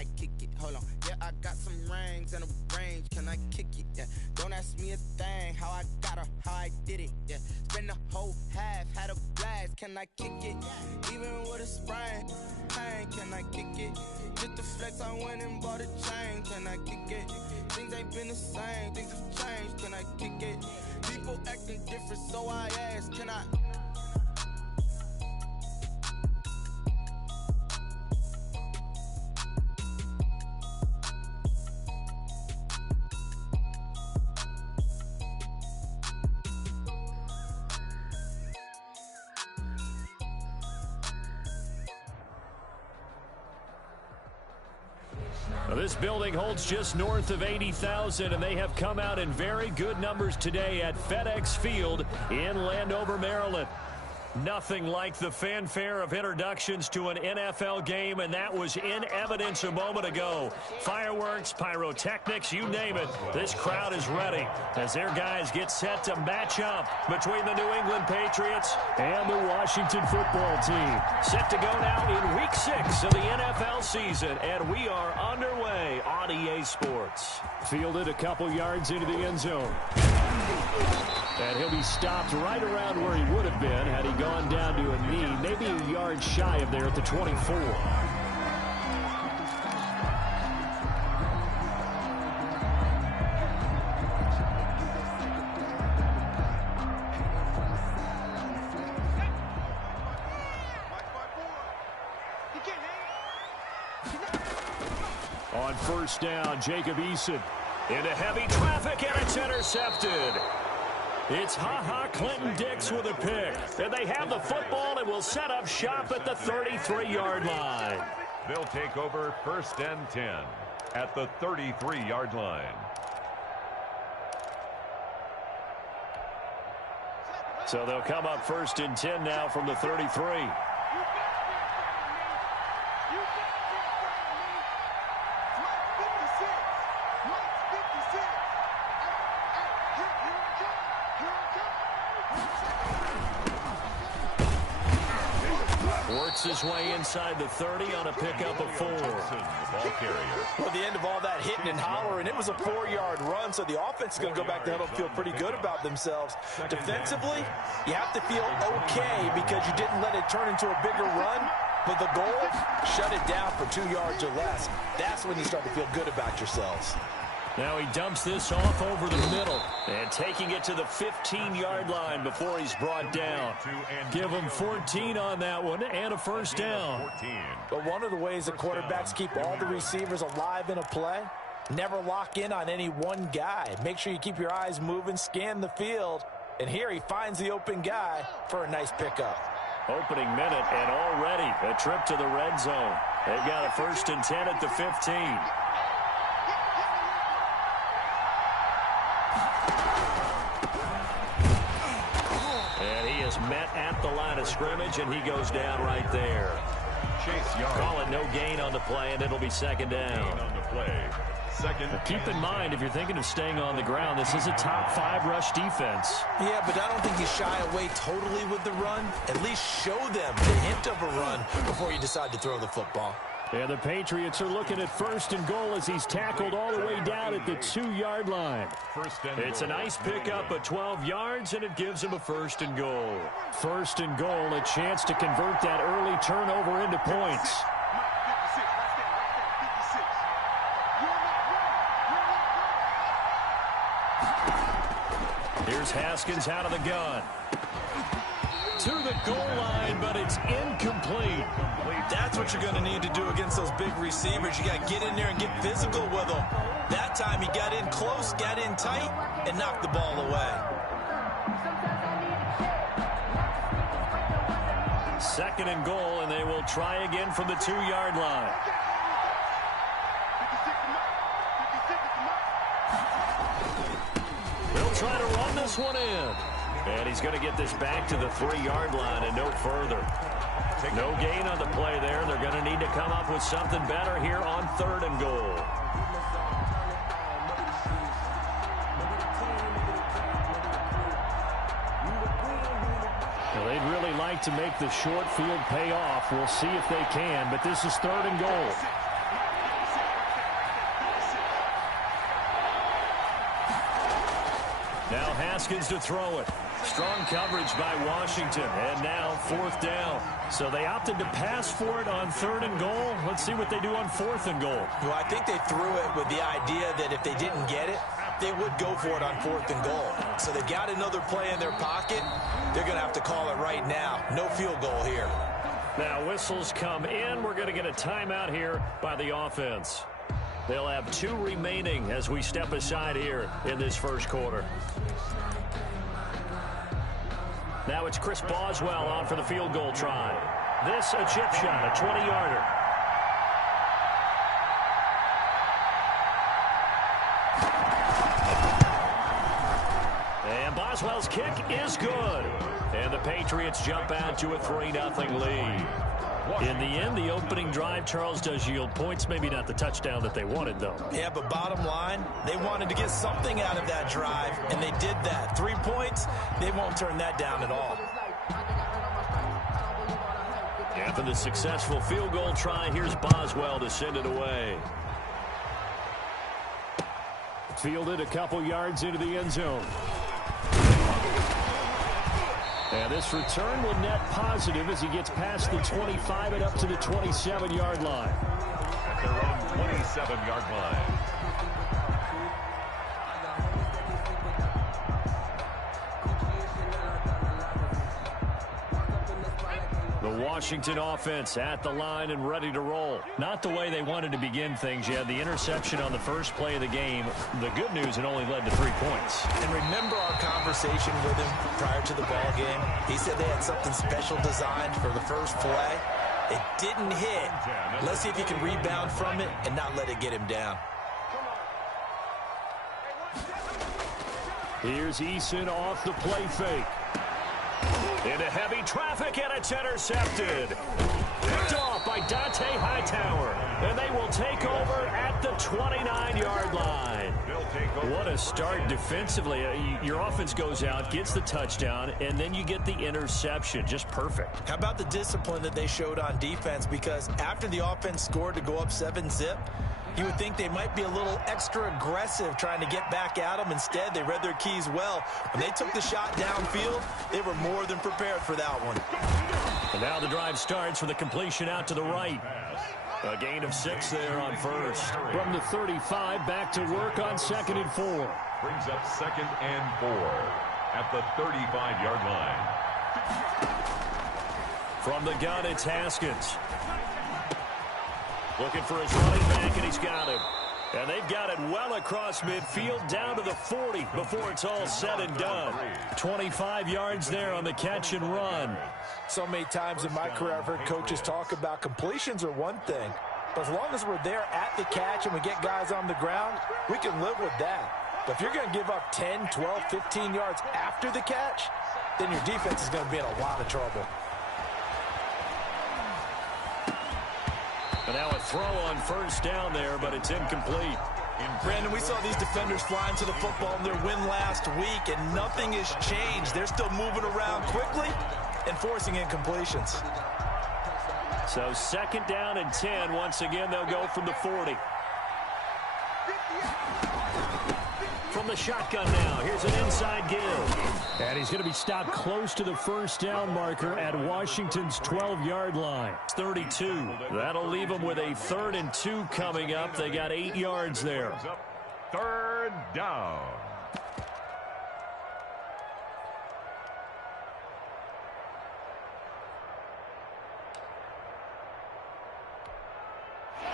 I kick it? Hold on. Yeah, I got some rings and a range. Can I kick it? Yeah. Don't ask me a thing. How I got her, how I did it. Yeah. Spend the whole half, had a blast. Can I kick it? Even with a sprain, pain. Can I kick it? Just the flex, I went and bought a chain. Can I kick it? Things ain't been the same. Things have changed. Can I kick it? People acting different, so I ask. Can I? This building holds just north of 80,000, and they have come out in very good numbers today at FedEx Field in Landover, Maryland. Nothing like the fanfare of introductions to an NFL game, and that was in evidence a moment ago. Fireworks, pyrotechnics, you name it. This crowd is ready as their guys get set to match up between the New England Patriots and the Washington football team. Set to go now in Week 6 of the NFL season, and we are underway on EA Sports. Fielded a couple yards into the end zone. And he'll be stopped right around where he would have been had he gone down to a knee, maybe a yard shy of there at the 24. On first down, Jacob Eason into heavy traffic, and it's intercepted. It's Ha-Ha Clinton-Dix with a pick. And they have the football and will set up shop at the 33-yard line. They'll take over 1st and 10 at the 33-yard line. So they'll come up 1st and 10 now from the 33. Works his way inside the 30 on a pickup of 4. Well, the end of all that hitting and hollering, it was a 4-yard run, so the offense is going to go back to huddle and feel pretty good about themselves. Defensively, you have to feel okay because you didn't let it turn into a bigger run, but the goal, shut it down for 2 yards or less. That's when you start to feel good about yourselves. Now he dumps this off over the middle and taking it to the 15-yard line before he's brought down. Give him 14 on that one and a first down. But one of the ways that quarterbacks keep all the receivers alive in a play, never lock in on any one guy. Make sure you keep your eyes moving, scan the field, and here he finds the open guy for a nice pickup. Opening minute and already a trip to the red zone. They've got a 1st and 10 at the 15. Met at the line of scrimmage, and he goes down right there. Call it no gain on the play, and it'll be 2nd down. Keep in mind, if you're thinking of staying on the ground, this is a top 5 rush defense. Yeah, but I don't think you shy away totally with the run. At least show them the hint of a run before you decide to throw the football. Yeah, the Patriots are looking at 1st and goal as he's tackled all the way down at the 2-yard line. It's a nice pickup of 12 yards, and it gives him a 1st and goal. 1st and goal, a chance to convert that early turnover into points. Here's Haskins out of the gun. To the goal line, but it's incomplete. That's what you're going to need to do against those big receivers. You got to get in there and get physical with them. That time he got in close, got in tight, and knocked the ball away. 2nd and goal, and they will try again from the 2-yard line. They'll try to run this one in. And he's going to get this back to the 3-yard line and no further. No gain on the play there. They're going to need to come up with something better here on 3rd and goal. Well, they'd really like to make the short field pay off. We'll see if they can, but this is 3rd and goal. Now Haskins to throw it. Strong coverage by Washington. And now 4th down. So they opted to pass for it on 3rd and goal. Let's see what they do on 4th and goal. Well, I think they threw it with the idea that if they didn't get it, they would go for it on 4th and goal. So they've got another play in their pocket. They're going to have to call it right now. No field goal here. Now whistles come in. We're going to get a timeout here by the offense. They'll have 2 remaining as we step aside here in this first quarter. Now it's Chris Boswell on for the field goal try. This a chip shot, a 20-yarder. And Boswell's kick is good. And the Patriots jump out to a 3-0 lead. In the end, the opening drive, Charles, does yield points. Maybe not the touchdown that they wanted, though. Yeah, but bottom line, they wanted to get something out of that drive, and they did that. 3 points, they won't turn that down at all. After the successful field goal try, here's Boswell to send it away. Fielded a couple yards into the end zone. And this return will net positive as he gets past the 25 and up to the 27-yard line. At their own 27-yard line. The Washington offense at the line and ready to roll. Not the way they wanted to begin things. You had the interception on the first play of the game. The good news, it only led to 3 points. And remember our conversation with him prior to the ball game? He said they had something special designed for the first play. It didn't hit. Let's see if he can rebound from it and not let it get him down. Here's Eason off the play fake. Into heavy traffic, and it's intercepted. Picked off by Dante Hightower. And they will take over at the 29-yard line. What a start defensively. Your offense goes out, gets the touchdown, and then you get the interception. Just perfect. How about the discipline that they showed on defense? Because after the offense scored to go up 7-zip, you would think they might be a little extra aggressive trying to get back at them. Instead, they read their keys well. When they took the shot downfield, they were more than prepared for that one. And now the drive starts with a completion out to the right. A gain of 6 there on first. From the 35, back to work on 2nd and 4. Brings up 2nd and 4 at the 35-yard line. From the gun, it's Haskins. Looking for his running back, and he's got him. And they've got it well across midfield, down to the 40 before it's all said and done. 25 yards there on the catch and run. So many times in my career, I've heard coaches talk about completions are one thing. But as long as we're there at the catch and we get guys on the ground, we can live with that. But if you're going to give up 10, 12, 15 yards after the catch, then your defense is going to be in a lot of trouble. And now a throw on first down there, but it's incomplete. Brandon, we saw these defenders flying to the football in their win last week, and nothing has changed. They're still moving around quickly and forcing incompletions. So 2nd down and 10. Once again, they'll go from the 40. From the shotgun now, here's an inside give. And he's going to be stopped close to the first down marker at Washington's 12-yard line. It's 32. That'll leave them with a 3rd and 2 coming up. They got 8 yards there. 3rd down.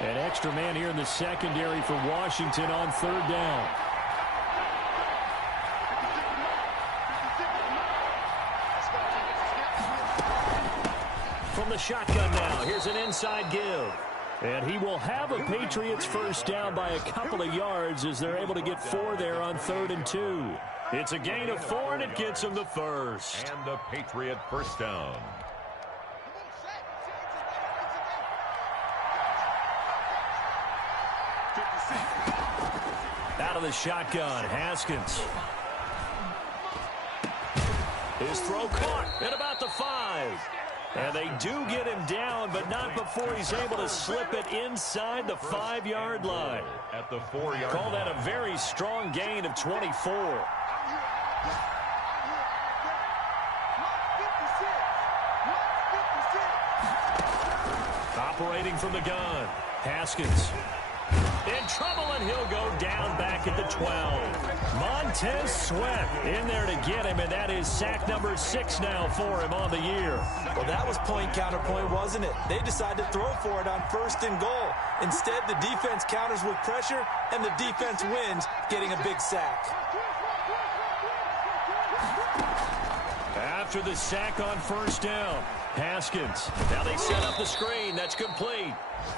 An extra man here in the secondary for Washington on 3rd down. From the shotgun now, here's an inside give. And he will have a Patriots first down by a couple of yards as they're able to get 4 there on 3rd and 2. It's a gain of 4, and it gets them the first. And the Patriot first down. Out of the shotgun, Haskins. His throw caught at about the 5. And they do get him down, but not before he's able to slip it inside the 5-yard line. At the 4-yard line. Call that a very strong gain of 24. Operating from the gun, Haskins. In trouble, and he'll go down back at the 12. Montez Sweat in there to get him, and that is sack number 6 now for him on the year. Well, that was point counterpoint, wasn't it? They decided to throw for it on 1st and goal. Instead, the defense counters with pressure, and the defense wins, getting a big sack. After the sack on 1st down, Haskins. Now they set up the screen. That's complete.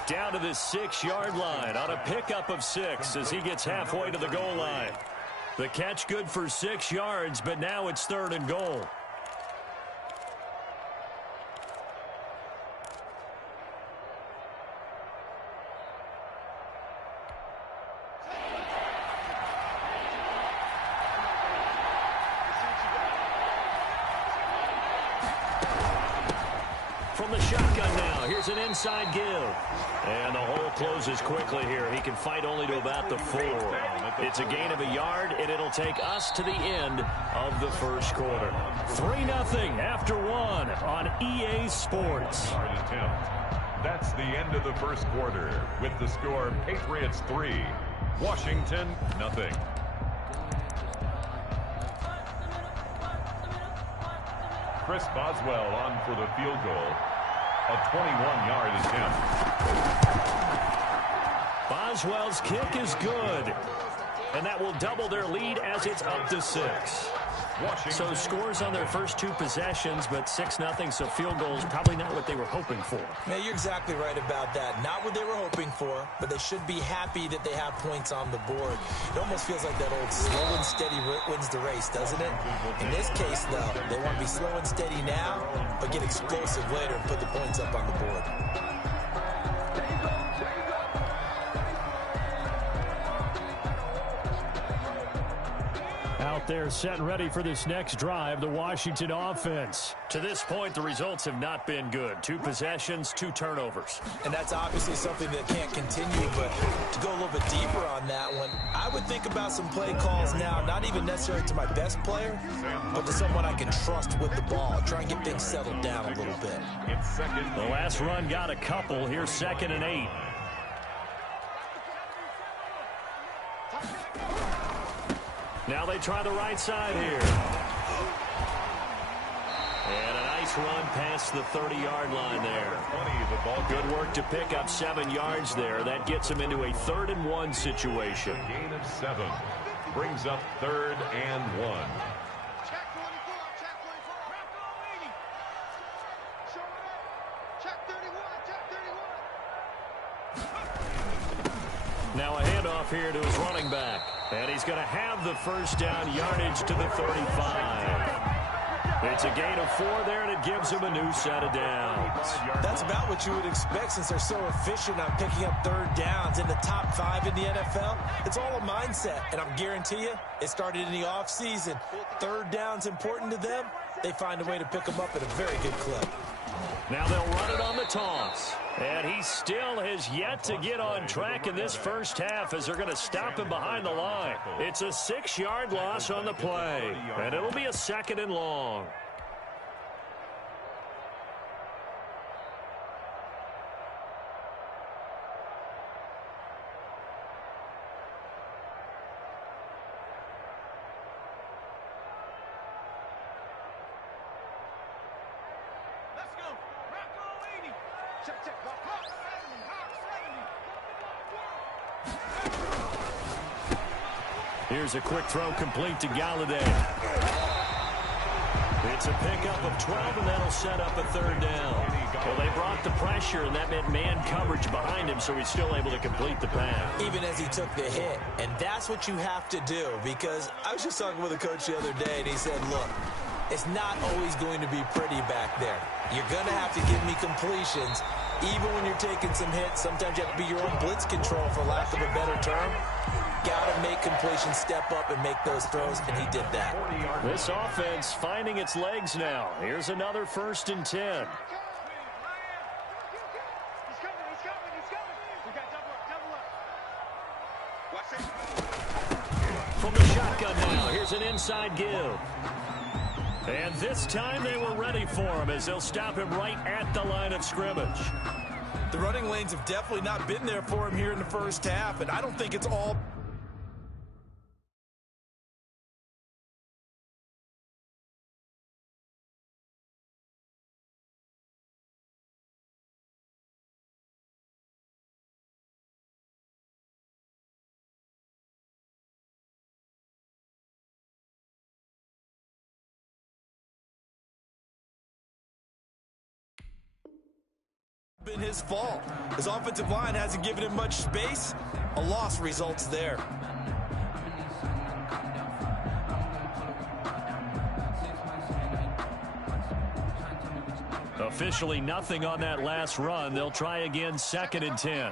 Down to the 6-yard line on a pickup of 6 as he gets halfway to the goal line. The catch good for 6 yards, but now it's 3rd and goal. From the shotgun now, here's an inside give. And the hole closes quickly here. He can fight only to about the 4. It's a gain of a yard, and it'll take us to the end of the 1st quarter. 3-0 after 1 on EA Sports. That's the end of the 1st quarter with the score Patriots 3, Washington 0. Chris Boswell on for the field goal. A 21-yard attempt. Boswell's kick is good. And that will double their lead as it's up to 6. So scores on their first 2 possessions, but 6-0, so field goals probably not what they were hoping for. Yeah, you're exactly right about that. Not what they were hoping for, but they should be happy that they have points on the board. It almost feels like that old slow and steady wins the race, doesn't it? In this case, though, they want to be slow and steady now, but get explosive later and put the points up on the board. Out there set and ready for this next drive, the Washington offense. To this point, the results have not been good. 2 possessions, 2 turnovers. And that's obviously something that can't continue, but to go a little bit deeper on that one, I would think about some play calls now, not even necessarily to my best player, but to someone I can trust with the ball. Try and get things settled down a little bit. The last run got a couple. Here's 2nd and 8. Now they try the right side here. And a nice run past the 30-yard line there. Good work to pick up 7 yards there. That gets him into a 3rd and 1 situation. Gain of 7 brings up 3rd and 1. Now a handoff here to his running back. And he's going to have the 1st down yardage to the 35. It's a gain of 4 there, and it gives him a new set of downs. That's about what you would expect since they're so efficient on picking up 3rd downs in the top 5 in the NFL. It's all a mindset, and I'm guarantee you it started in the offseason. 3rd down's important to them. They find a way to pick them up at a very good clip. Now they'll run it on the toss. And he still has yet to get on track in this first half as they're going to stop him behind the line. It's a 6-yard loss on the play. And it'll be a 2nd and long. Here's a quick throw complete to Galladay. It's a pickup of 12, and that'll set up a 3rd down. Well, they brought the pressure, and that meant man coverage behind him, so he's still able to complete the pass. Even as he took the hit. And that's what you have to do, because I was just talking with a coach the other day, and he said, look, it's not always going to be pretty back there. You're going to have to give me completions. Even when you're taking some hits, sometimes you have to be your own blitz control, for lack of a better term. Got to make completions, step up and make those throws, and he did that. This offense finding its legs now. Here's another 1st and 10. from the shotgun now. Here's an inside give. And this time they were ready for him as they'll stop him right at the line of scrimmage. The running lanes have definitely not been there for him here in the first half, and I don't think it's all... been his fault. His offensive line hasn't given him much space. A loss results there. Officially nothing on that last run. They'll try again, 2nd and 10.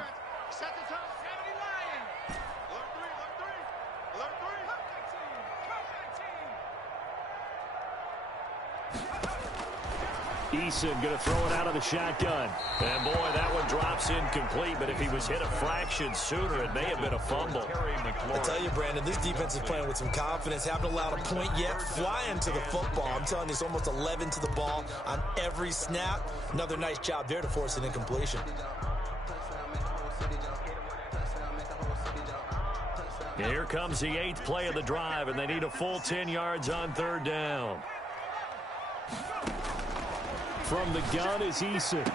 Eason going to throw it out of the shotgun. And, boy, that one drops incomplete. But if he was hit a fraction sooner, it may have been a fumble. I tell you, Brandon, this defense is playing with some confidence. Haven't allowed a point yet. Flying to the football. I'm telling you, it's almost 11 to the ball on every snap. Another nice job there to force an incompletion. Here comes the 8th play of the drive, and they need a full 10 yards on 3rd down. From the gun is Eason.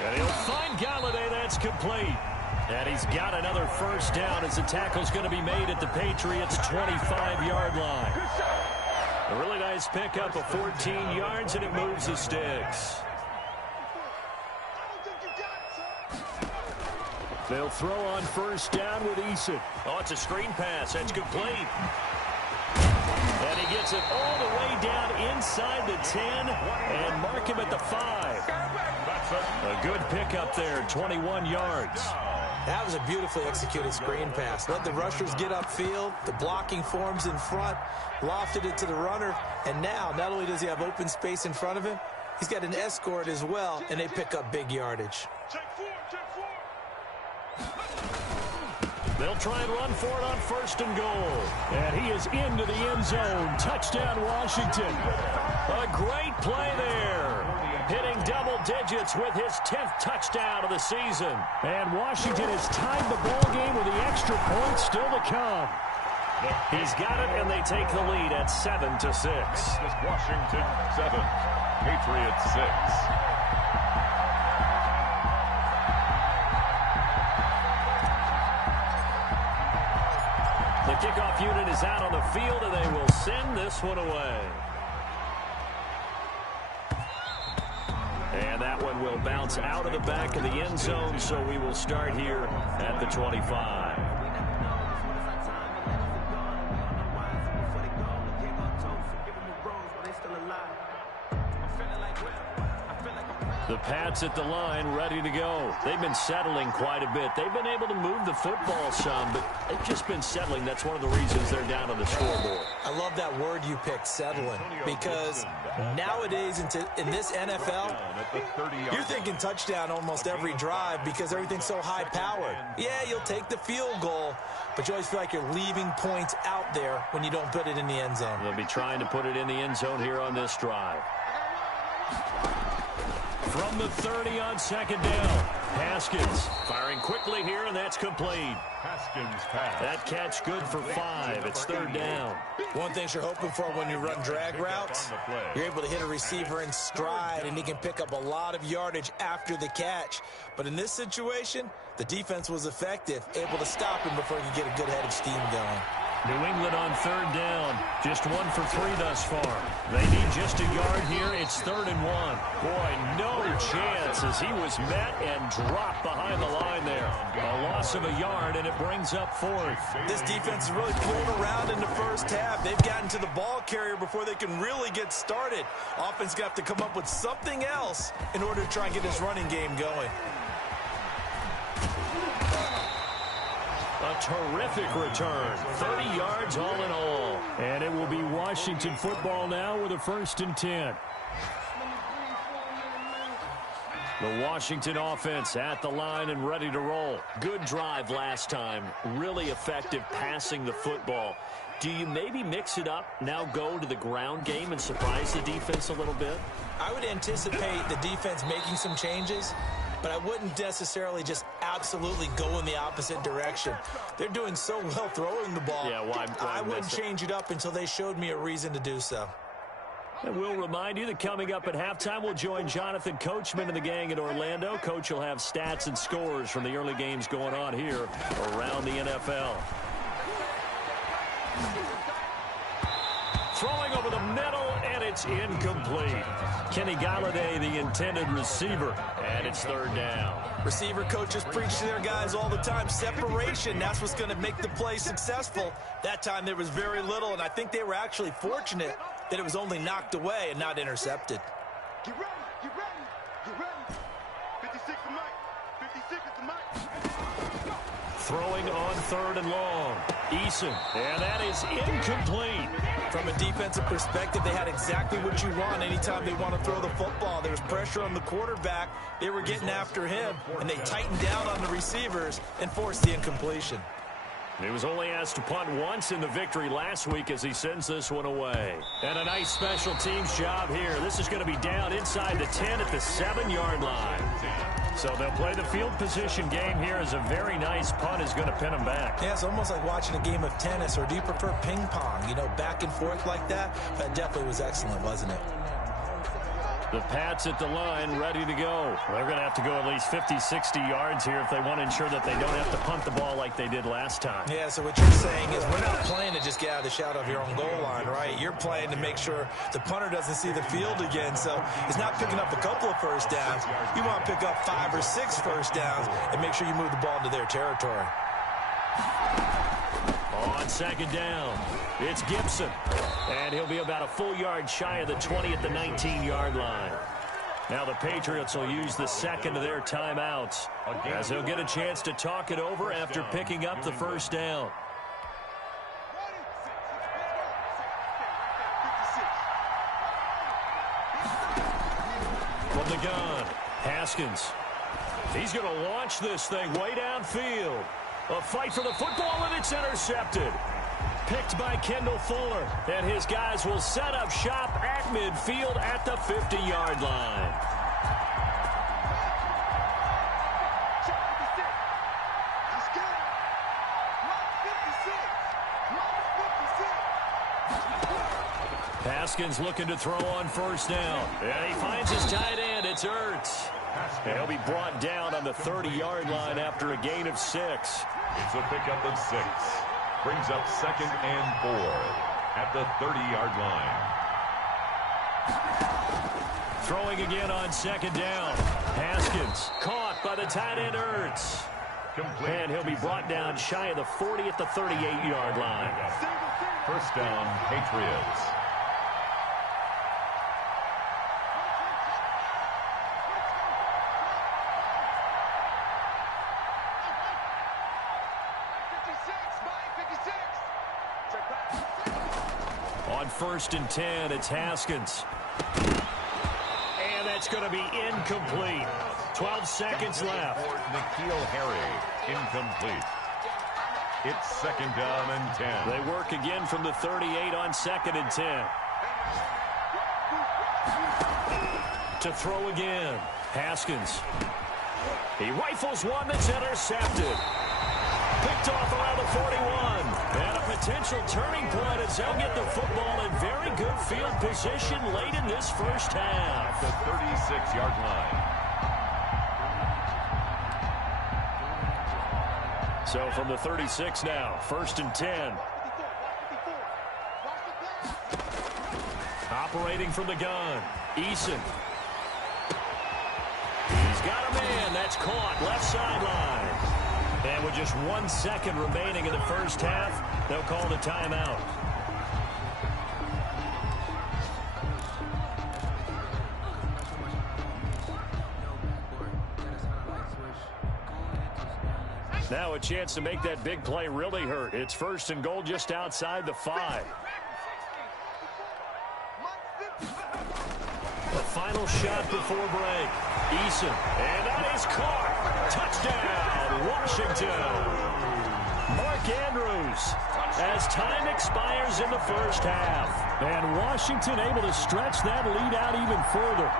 And he'll find Galladay. That's complete. And he's got another first down as the tackle's going to be made at the Patriots' 25-yard line. A really nice pickup of 14 yards, and it moves the sticks. They'll throw on first down with Eason. Oh, it's a screen pass. That's complete. And he gets it all the way down inside the 10 and mark him at the 5. A good pickup there, 21 yards. That was a beautifully executed screen pass. Let the rushers get upfield. The blocking forms in front. Lofted it to the runner. And now, not only does he have open space in front of him, he's got an escort as well, and they pick up big yardage. They'll try and run for it on 1st and goal. And he is into the end zone. Touchdown, Washington. A great play there. Hitting double digits with his 10th touchdown of the season. And Washington has tied the ball game with the extra point still to come. He's got it, and they take the lead at 7-6. Washington 7, Patriots 6. The kickoff unit is out on the field, and they will send this one away. And that one will bounce out of the back of the end zone, so we will start here at the 25. The Pats at the line, ready to go. They've been settling quite a bit. They've been able to move the football some, but they've just been settling. That's one of the reasons they're down on the scoreboard. I love that word you picked, settling, because nowadays in this NFL, you're thinking touchdown almost every drive because everything's so high-powered. Yeah, you'll take the field goal, but you always feel like you're leaving points out there when you don't put it in the end zone. They'll be trying to put it in the end zone here on this drive. From the 30 on 2nd down. Haskins firing quickly here, and that's complete. Haskins pass. That catch good for 5. It's 3rd down. One thing you're hoping for when you run drag routes, you're able to hit a receiver in stride, and he can pick up a lot of yardage after the catch. But in this situation, the defense was effective, able to stop him before he could get a good head of steam going. New England on 3rd down. Just 1 for 3 thus far. They need just a yard here. It's 3rd and 1. Boy, no chance as he was met and dropped behind the line there. A loss of a yard, and it brings up 4th. This defense has really pulled around in the first half. They've gotten to the ball carrier before they can really get started. Offense got to come up with something else in order to try and get this running game going. A terrific return. 30 yards all in all. And it will be Washington football now with a 1st and 10. The Washington offense at the line and ready to roll. Good drive last time. Really effective passing the football. Do you maybe mix it up, now go to the ground game and surprise the defense a little bit? I would anticipate the defense making some changes, but I wouldn't necessarily just absolutely go in the opposite direction. They're doing so well throwing the ball. Yeah, why I wouldn't change it up until they showed me a reason to do so. And we'll remind you that coming up at halftime, we'll join Jonathan Coachman and the gang in Orlando. Coach will have stats and scores from the early games going on here around the NFL. Throwing over the middle, and it's incomplete. Kenny Galladay, the intended receiver, and it's third down. Receiver coaches preach to their guys all the time. Separation, that's what's going to make the play successful. That time there was very little, and I think they were actually fortunate that it was only knocked away and not intercepted. Get ready, get ready, get ready. 56 is Mike, 56 is the Mike. Throwing on third and long. Eason, and that is incomplete. From a defensive perspective, they had exactly what you want anytime they want to throw the football. There was pressure on the quarterback. They were getting after him, and they tightened down on the receivers and forced the incompletion. He was only asked to punt once in the victory last week as he sends this one away. And a nice special teams job here. This is going to be down inside the 10 at the 7-yard line. So they'll play the field position game here as a very nice punt is going to pin them back. Yeah, it's almost like watching a game of tennis, or do you prefer ping pong? You know, back and forth like that? That definitely was excellent, wasn't it? The Pats at the line, ready to go. They're going to have to go at least 50, 60 yards here if they want to ensure that they don't have to punt the ball like they did last time. Yeah, so what you're saying is we're not playing to just get out of the shadow of your own goal line, right? You're playing to make sure the punter doesn't see the field again. So it's not picking up a couple of first downs. You want to pick up 5 or 6 first downs and make sure you move the ball into their territory. On second down, it's Gibson. And he'll be about a full yard shy of the 20 at the 19-yard line. Now the Patriots will use the second of their timeouts as they'll get a chance to talk it over after picking up the first down. From the gun, Haskins. He's going to launch this thing way downfield. A fight for the football, and it's intercepted. Picked by Kendall Fuller, and his guys will set up shop at midfield at the 50-yard line. Haskins looking to throw on first down. And he finds his tight end. It's Ertz. And he'll be brought down on the 30-yard line after a gain of 6. It's a pickup of 6. Brings up 2nd and 4 at the 30-yard line. Throwing again on second down. Haskins caught by the tight end Ertz. And he'll be brought down shy of the 40 at the 38-yard line. First down, Patriots. On 1st and 10, it's Haskins. And that's going to be incomplete. 12 seconds left. N'Keal Harry, incomplete. It's 2nd down and 10. They work again from the 38 on 2nd and 10. To throw again, Haskins. He rifles one that's intercepted. Picked off around the 41. And a potential turning point as they'll get the football in very good field position late in this first half. The 36-yard line. So from the 36 now, 1st and 10. Operating from the gun, Eason. He's got a man. That's caught. Left sideline. And with just 1 second remaining in the first half, they'll call the timeout. Now a chance to make that big play really hurt. It's 1st and goal just outside the 5. The final shot before break. Eason, and that is caught. Touchdown, Washington. Mark Andrews, as time expires in the first half. And Washington able to stretch that lead out even further.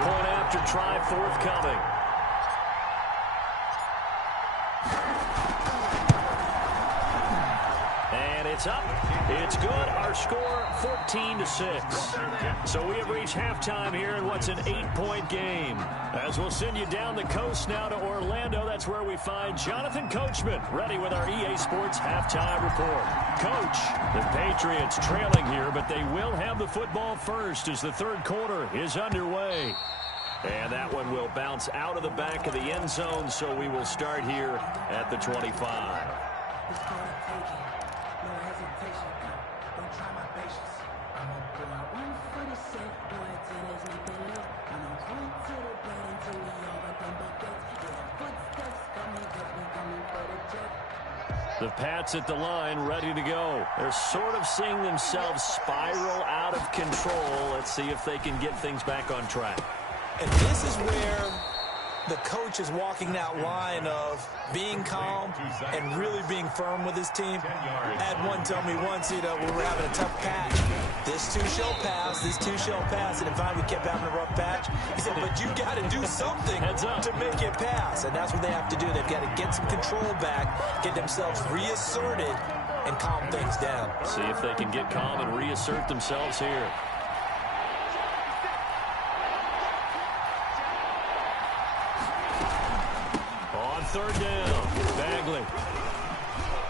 Point after try forthcoming. And it's up. It's good. Our score 14-6. So we have reached halftime here in what's an 8-point game. As we'll send you down the coast now to Orlando. That's where we find Jonathan Coachman ready with our EA Sports halftime report. Coach, the Patriots trailing here, but they will have the football first as the third quarter is underway. And that one will bounce out of the back of the end zone, so we will start here at the 25. The Pats at the line, ready to go. They're sort of seeing themselves spiral out of control. Let's see if they can get things back on track. And this is where the coach is walking that line of being calm and really being firm with his team. I had one tell me once, we were having a tough patch. This too shall pass, this too shall pass. And in fact, we kept having a rough patch. He said, but you got to do something to make it pass. And that's what they have to do. They've got to get some control back, get themselves reasserted, and calm things down. See if they can get calm and reassert themselves here. Third down, Bagley.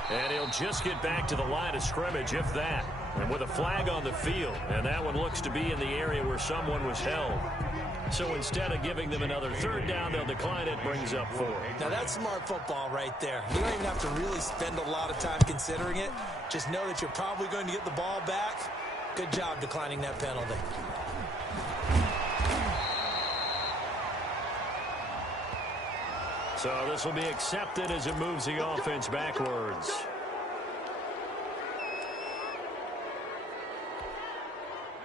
And he'll just get back to the line of scrimmage, if that. And with a flag on the field. And that one looks to be in the area where someone was held. So instead of giving them another third down, they'll decline it, brings up 4. Now that's smart football right there. You don't even have to really spend a lot of time considering it. Just know that you're probably going to get the ball back. Good job declining that penalty. So this will be accepted as it moves the offense backwards.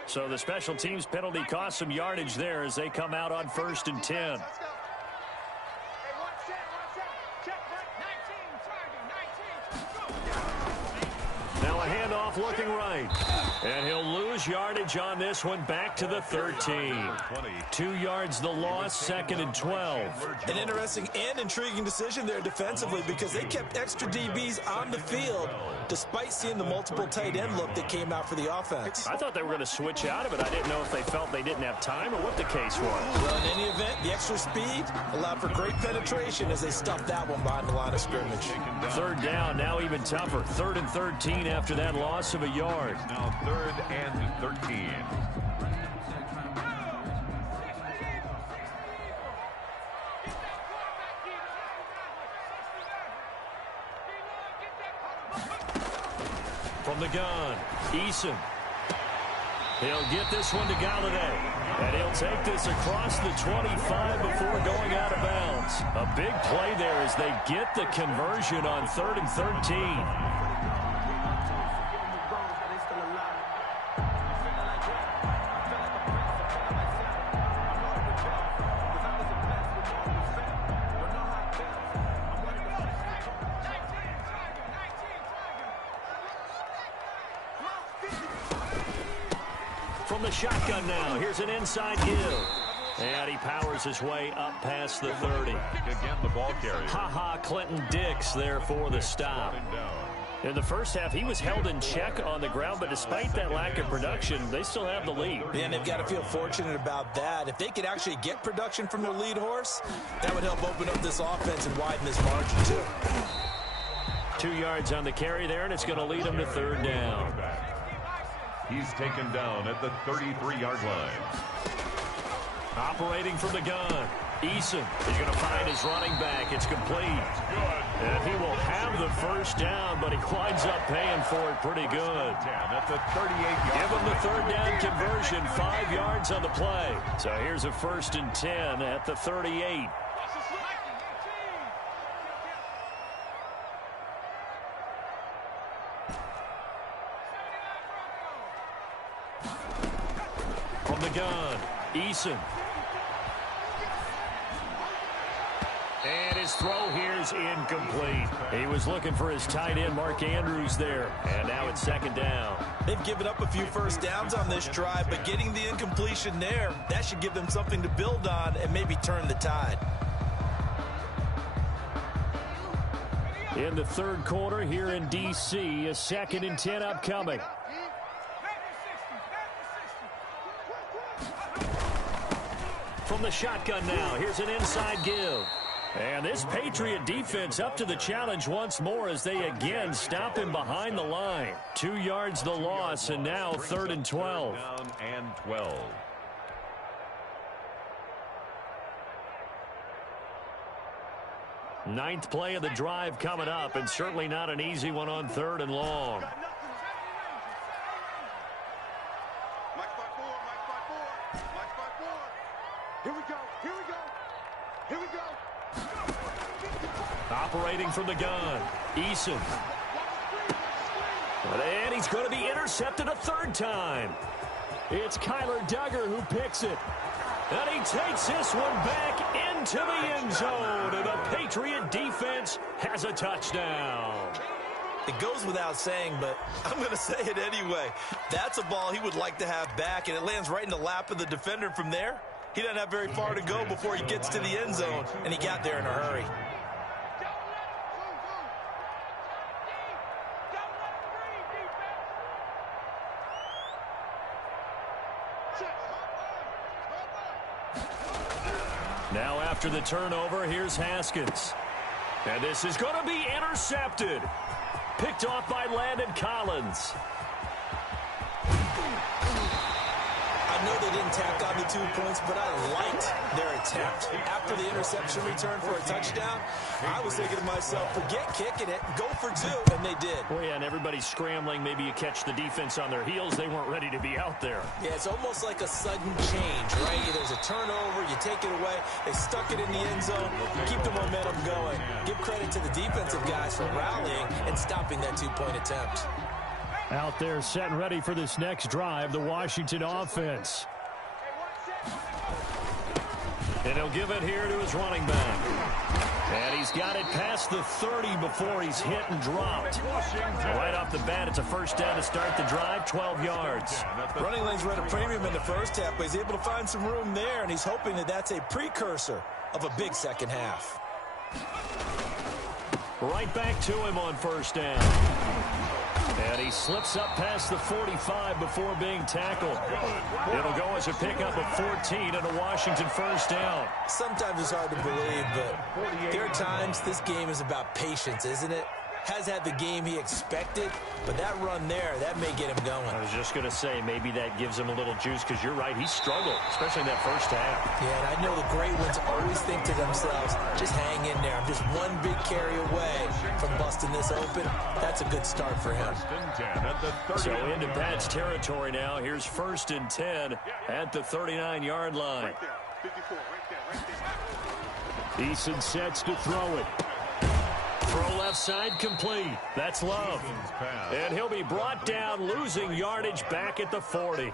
So the special teams penalty cost some yardage there as they come out on 1st and 10. Now a handoff looking right. And he'll lose yardage on this one back to the 13. 2 yards the loss, 2nd and 12. An interesting and intriguing decision there defensively because they kept extra DBs on the field despite seeing the multiple tight end look that came out for the offense. I thought they were going to switch out of it. I didn't know if they felt they didn't have time or what the case was. Well, in any event, the extra speed allowed for great penetration as they stuffed that one behind the line of scrimmage. Third down, now even tougher. 3rd and 13 after that loss of a yard. Now 3rd and 13. From the gun, Eason. He'll get this one to Galladay. And he'll take this across the 25 before going out of bounds. A big play there as they get the conversion on 3rd and 13. From the shotgun now, here's an inside give. And he powers his way up past the 30. Again, the ball carrier. Clinton Dix there for the stop. In the first half, he was held in check on the ground, but despite that lack of production, they still have the lead. And they've got to feel fortunate about that. If they could actually get production from their lead horse, that would help open up this offense and widen this margin too. 2 yards on the carry there, and it's going to lead them to 3rd down. He's taken down at the 33-yard line. Operating from the gun, Eason is going to find his running back. It's complete. And he will have the first down, but he winds up paying for it pretty good. At the 38-yard Give him the 3rd down conversion, 5 yards on the play. So here's a 1st and 10 at the 38. Eason. And his throw here's incomplete. He was looking for his tight end, Mark Andrews, there. And now it's second down. They've given up a few first downs on this drive, but getting the incompletion there, that should give them something to build on and maybe turn the tide. In the third quarter here in D.C., a 2nd and 10 upcoming. From the shotgun now, here's an inside give. And this Patriot defense up to the challenge once more as they again stop him behind the line. 2 yards the loss, and now 3rd and 12. Down and 12. Ninth play of the drive coming up, and certainly not an easy one on 3rd and long. Here we go. Here we go. Here we go. Operating from the gun, Eason. And he's going to be intercepted a 3rd time. It's Kyler Duggar who picks it. And he takes this one back into the end zone. And the Patriot defense has a touchdown. It goes without saying, but I'm going to say it anyway. That's a ball he would like to have back, and it lands right in the lap of the defender from there. He doesn't have very far to go before he gets to the end zone, and he got there in a hurry. Now after the turnover, here's Haskins. And this is going to be intercepted. Picked off by Landon Collins. I know they didn't tack on the 2 points, but I liked their attempt. After the interception return for a touchdown, I was thinking to myself, forget kicking it, go for 2, and they did. Oh, yeah, and everybody's scrambling. Maybe you catch the defense on their heels. They weren't ready to be out there. Yeah, it's almost like a sudden change, right? There's a turnover, you take it away, they stuck it in the end zone, keep the momentum going. Give credit to the defensive guys for rallying and stopping that 2-point attempt. Out there set and ready for this next drive, the Washington offense. And he'll give it here to his running back. And he's got it past the 30 before he's hit and dropped. Right off the bat, it's a first down to start the drive, 12 yards. Running lanes were at a premium in the first half, but he's able to find some room there, and he's hoping that that's a precursor of a big second half. Right back to him on first down. And he slips up past the 45 before being tackled. It'll go as a pickup of 14 and a Washington first down. Sometimes it's hard to believe, but there are times this game is about patience, isn't it? Has had the game he expected, but that run there, that may get him going. I was just going to say, maybe that gives him a little juice, because you're right, he struggled, especially in that first half. Yeah, and I know the great ones always think to themselves, just hang in there. I'm just one big carry away from busting this open. That's a good start for him. So into Pat's territory now. Here's 1st and 10 at the 39-yard line. Right there. 54, right there. Eason sets to throw it. Throw left side complete. That's Love. And he'll be brought down, losing yardage back at the 40.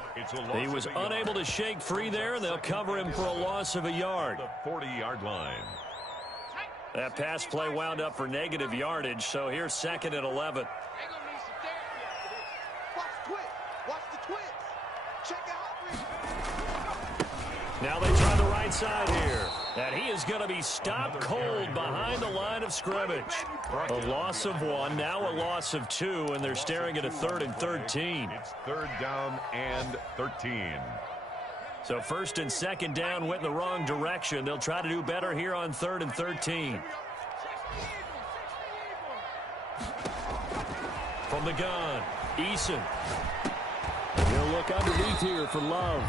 He was unable to shake free there, and they'll cover him for a loss of a yard. The 40-yard line. That pass play wound up for negative yardage, so here's 2nd and 11. Watch the twist. Watch the twist. Check out. Now they try the right side here. And he is going to be stopped cold behind the line of scrimmage. A loss of 1, now a loss of 2, and they're staring at a 3rd and 13. It's 3rd down and 13. So 1st and 2nd down went in the wrong direction. They'll try to do better here on 3rd and 13. From the gun, Eason. He'll look underneath here for Love.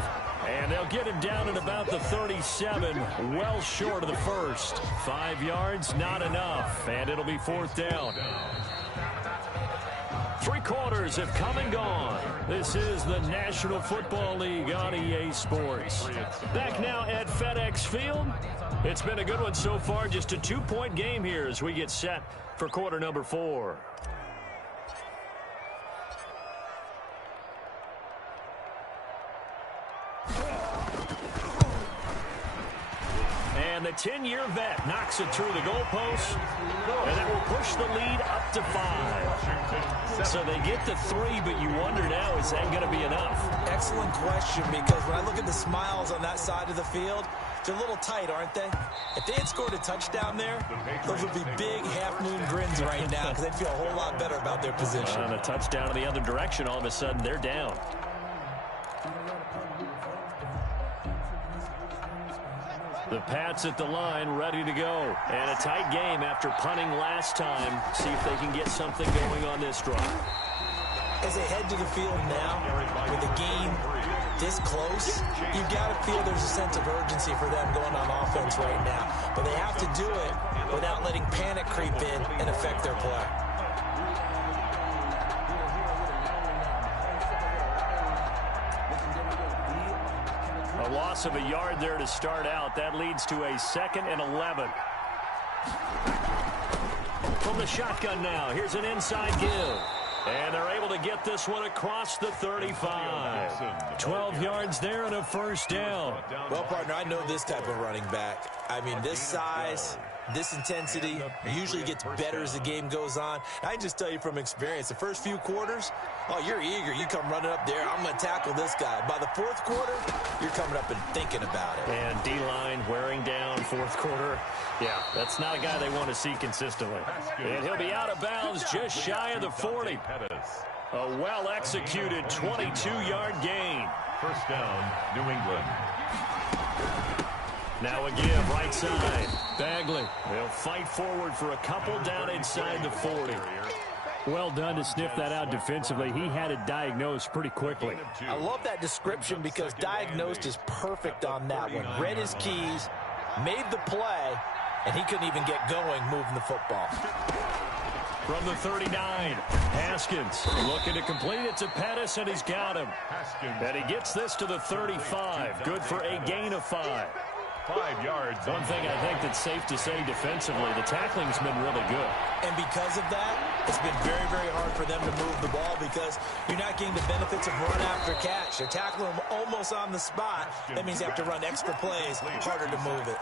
And they'll get him down at about the 37, well short of the first. 5 yards, not enough, and it'll be 4th down. 3 quarters have come and gone. This is the National Football League on EA Sports. Back now at FedEx Field. It's been a good one so far, just a 2-point game here as we get set for quarter number 4. And the 10-year vet knocks it through the goalpost, and that will push the lead up to 5. So they get to 3, but you wonder now, is that going to be enough? Excellent question, because when I look at the smiles on that side of the field, they're a little tight, aren't they? If they had scored a touchdown there, those would be big half-moon grins right now because they'd feel a whole lot better about their position. And a touchdown in the other direction, all of a sudden they're down. The Pats at the line, ready to go. And a tight game after punting last time. See if they can get something going on this drive. As they head to the field now, with the game this close, you've got to feel there's a sense of urgency for them going on offense right now. But they have to do it without letting panic creep in and affect their play. A loss of a yard there to start out. That leads to a 2nd and 11. From the shotgun now, here's an inside give. And they're able to get this one across the 35. 12 yards there and a first down. Well, partner, I know this type of running back. I mean, this size, this intensity usually gets better as the game goes on. I can just tell you from experience, the first few quarters, oh, you're eager. You come running up there, I'm going to tackle this guy. By the fourth quarter, you're coming up and thinking about it. And D-line wearing down fourth quarter. Yeah, that's not a guy they want to see consistently. And he'll be out of bounds just shy of the 40. A well-executed 22-yard gain. First down, New England. Now a give, right side. Bagley, they'll fight forward for a couple down inside the 40. Well done to sniff that out defensively. He had it diagnosed pretty quickly. I love that description because diagnosed is perfect on that one. Read his keys, made the play, and he couldn't even get going moving the football. From the 39, Haskins looking to complete it to Pettis, and he's got him. And he gets this to the 35. Good for a gain of 5. 5 yards. One thing I think that's safe to say defensively, the tackling's been really good. And because of that, it's been very, very hard for them to move the ball because you're not getting the benefits of run after catch. They're tackling them almost on the spot. That means they have to run extra plays, harder to move it.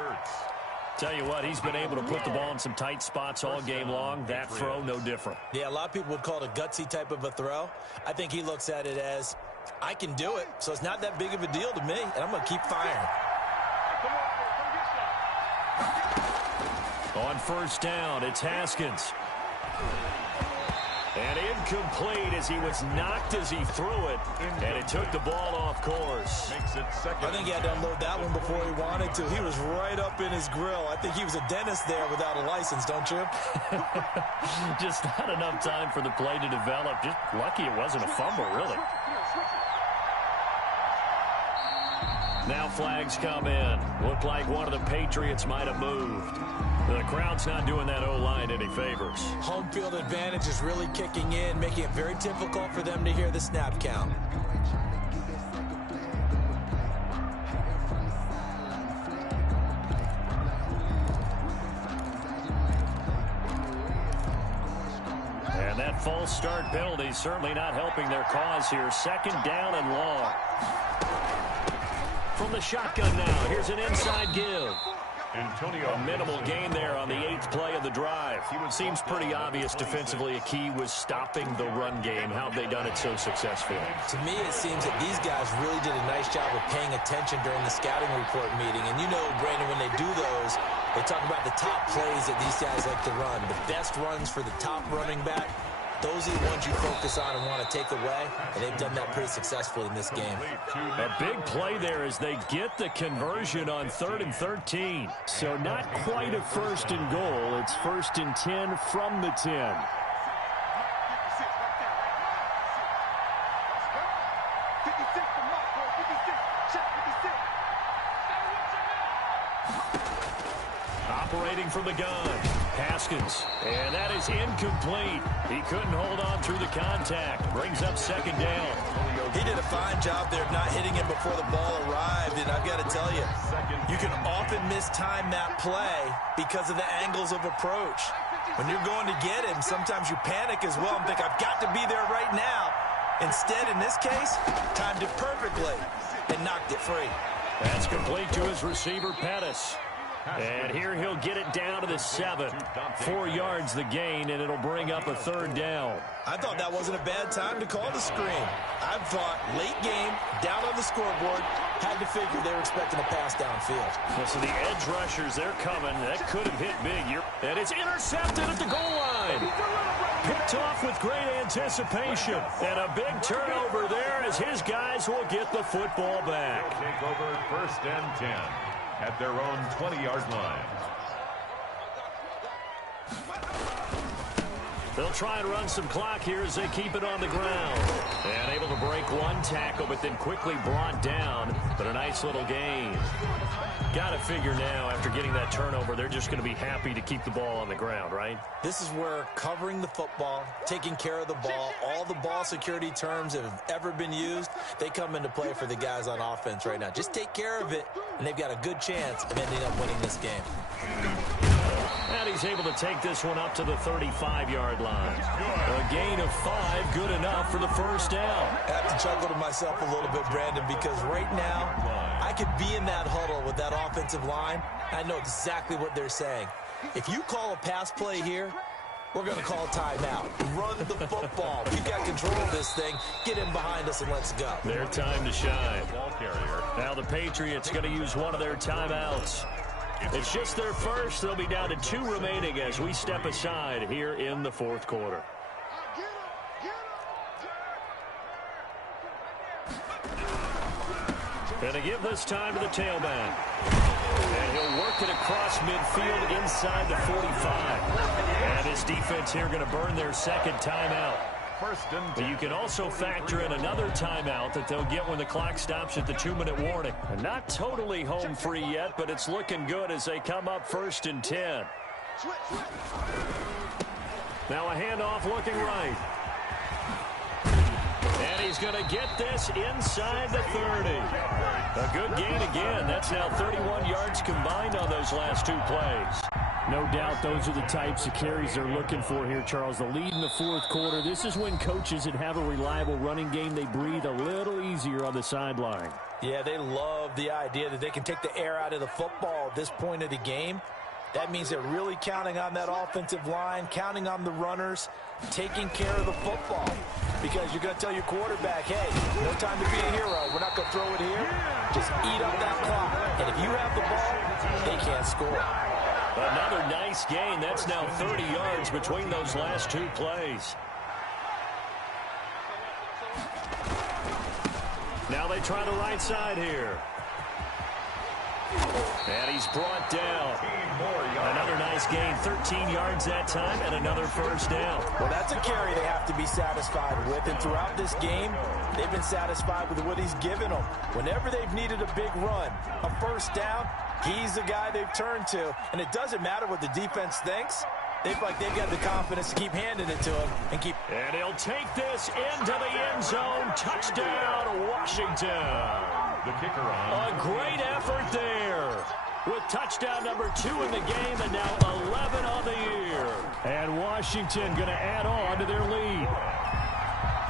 Tell you what, he's been able to put the ball in some tight spots all game long. That throw, no different. Yeah, a lot of people would call it a gutsy type of a throw. I think he looks at it as, I can do it, so it's not that big of a deal to me, and I'm going to keep firing. On first down, it's Haskins. And incomplete as he was knocked as he threw it. And it took the ball off course. I think he had to unload that one before he wanted to. He was right up in his grill. I think he was a dentist there without a license, don't you? Just not enough time for the play to develop. Just lucky it wasn't a fumble, really. Now flags come in. Looked like one of the Patriots might have moved. The crowd's not doing that O-line any favors. Home field advantage is really kicking in, making it very difficult for them to hear the snap count. And that false start penalty certainly not helping their cause here. 2nd down and long. From the shotgun now, here's an inside give. A minimal gain there on the 8th play of the drive. Seems pretty obvious defensively a key was stopping the run game. How have they done it so successfully? To me, it seems that these guys really did a nice job of paying attention during the scouting report meeting. And you know, Brandon, when they do those, they talk about the top plays that these guys like to run. The best runs for the top running back. Those are the ones you focus on and want to take away, and they've done that pretty successfully in this game. A big play there as they get the conversion on 3rd and 13. So not quite a 1st and goal. It's 1st and 10 from the 10. Operating from the gun, Haskins, and that is incomplete. He couldn't hold on through the contact. Brings up 2nd down. He did a fine job there of not hitting him before the ball arrived, and I've got to tell you, you can often mistime that play because of the angles of approach. When you're going to get him, sometimes you panic as well and think, I've got to be there right now. Instead, in this case, timed it perfectly and knocked it free. That's complete to his receiver, Pettis. And here he'll get it down to the 7. 4 yards the gain, and it'll bring up a 3rd down. I thought that wasn't a bad time to call the screen. I thought late game, down on the scoreboard, had to figure they were expecting a pass downfield. Well, so the edge rushers, they're coming. That could have hit big. And it's intercepted at the goal line. Picked off with great anticipation. And a big turnover there as his guys will get the football back. Take over 1st and 10 at their own 20-yard line. They'll try and run some clock here as they keep it on the ground. And able to break one tackle, but then quickly brought down. But a nice little gain. Got to figure now, after getting that turnover, they're just going to be happy to keep the ball on the ground, right? This is where covering the football, taking care of the ball, all the ball security terms that have ever been used, they come into play for the guys on offense right now. Just take care of it, and they've got a good chance of ending up winning this game. And he's able to take this one up to the 35-yard line. A gain of 5, good enough for the 1st down. I have to chuckle to myself a little bit, Brandon, because right now I could be in that huddle with that offensive line. I know exactly what they're saying. If you call a pass play here, we're going to call a timeout. Run the football. We've got control of this thing. Get in behind us and let's go. Their time to shine. Ball carrier. Now the Patriots going to use one of their timeouts. It's just their first. They'll be down to 2 remaining as we step aside here in the 4th quarter. Going to give this time to the tailback. And he'll work it across midfield inside the 45. And this defense here going to burn their 2nd timeout. 1st and 10. You can also factor in another timeout that they'll get when the clock stops at the 2-minute warning. And not totally home free yet, but it's looking good as they come up 1st and 10. Now a handoff looking right. And he's going to get this inside the 30. A good gain again. That's now 31 yards combined on those last 2 plays. No doubt those are the types of carries they're looking for here, Charles. The lead in the 4th quarter. This is when coaches that have a reliable running game, they breathe a little easier on the sideline. Yeah, they love the idea that they can take the air out of the football at this point of the game. That means they're really counting on that offensive line, counting on the runners, taking care of the football. Because you're going to tell your quarterback, hey, no time to be a hero. We're not going to throw it here. Just eat up that clock. And if you have the ball, they can't score. Another nice gain. That's now 30 yards between those last 2 plays. Now they try the right side here. And he's brought down. Another nice gain, 13 yards that time, and another 1st down. Well, that's a carry they have to be satisfied with, and throughout this game, they've been satisfied with what he's given them. Whenever they've needed a big run, a 1st down, he's the guy they've turned to, and it doesn't matter what the defense thinks. They've got the confidence to keep handing it to him and keep. And he'll take this into the end zone. Touchdown, Washington. The kicker on. A great effort there with touchdown number 2 in the game and now 11 on the year. And Washington going to add on to their lead.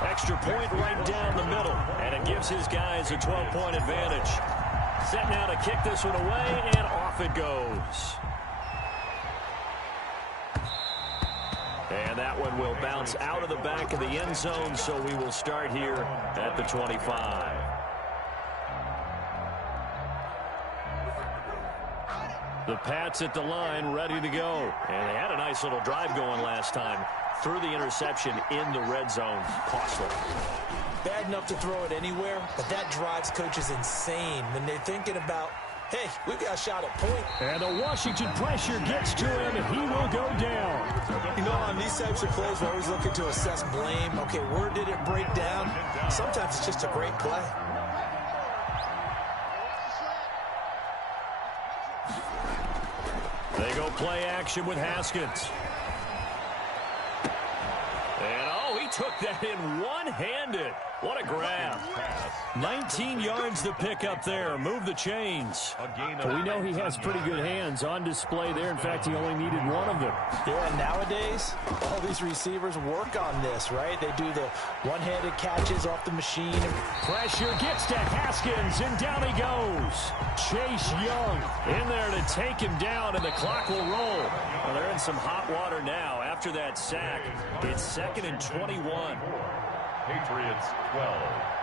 Extra point right down the middle, and it gives his guys a 12-point advantage. Set now to kick this one away, and off it goes. And that one will bounce out of the back of the end zone, so we will start here at the 25. The Pats at the line, ready to go. And they had a nice little drive going last time. Threw the interception in the red zone. Costly. Bad enough to throw it anywhere, but that drives coaches insane when they're thinking about, hey, we've got a shot at point. And the Washington pressure gets to him, and he will go down. You know, on these types of plays, we're always looking to assess blame. Okay, where did it break down? Sometimes it's just a great play. They go play action with Haskins. And, oh, he took that in one-handed. What a grab. 19 yards to pick up there. Move the chains. Well, we know he has pretty good hands on display there. In fact, he only needed one of them. Yeah, nowadays, all these receivers work on this, right? They do the one-handed catches off the machine. Pressure gets to Haskins, and down he goes. Chase Young in there to take him down, and the clock will roll. Well, they're in some hot water now after that sack. It's 2nd and 21. Patriots 12.